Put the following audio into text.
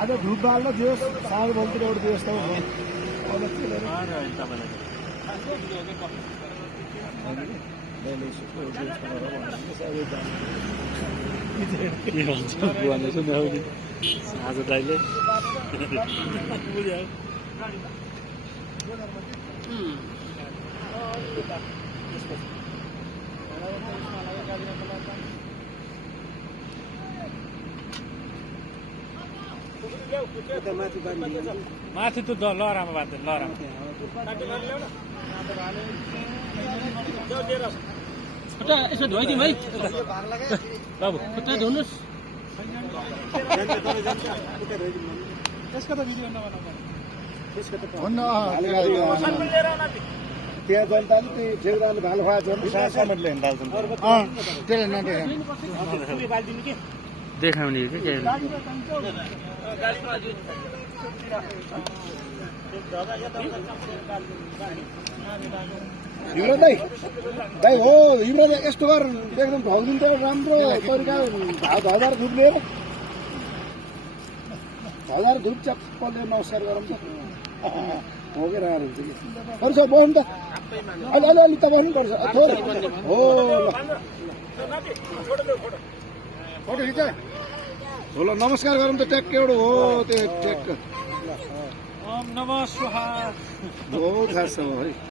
आज धुप बाल्न दियोस् साँझ भोलितिर एउटा दियोस् त आज दाइले माथि त लहरामा बाँध्दै लहरामा खुट्टा यसो धोइदिउँ है बाबु खुट्टा धुनुहोस् त्यसको त भिडियो त्यहाँ जनताले त्यो ठेउराले भालो खुवाएको समेतले देखाउने कि के हिम्रो दाइ हो हिम्रो यस्तो गर एकदम ढल्दिन्छ राम्रो तरिका हजार धुप लिएर हजार धुप चप्पलले नमस्कार गरौँ त भोगेर आएर हुन्छ कि अरू सब बस्नु त अलि त बस्नुपर्छ हो फोटो खिच हो ल नमस्कार गरौँ त ट्याक एउटा हो त्यो ट्याक ओम नमः शिवाय बहुत खास छ है।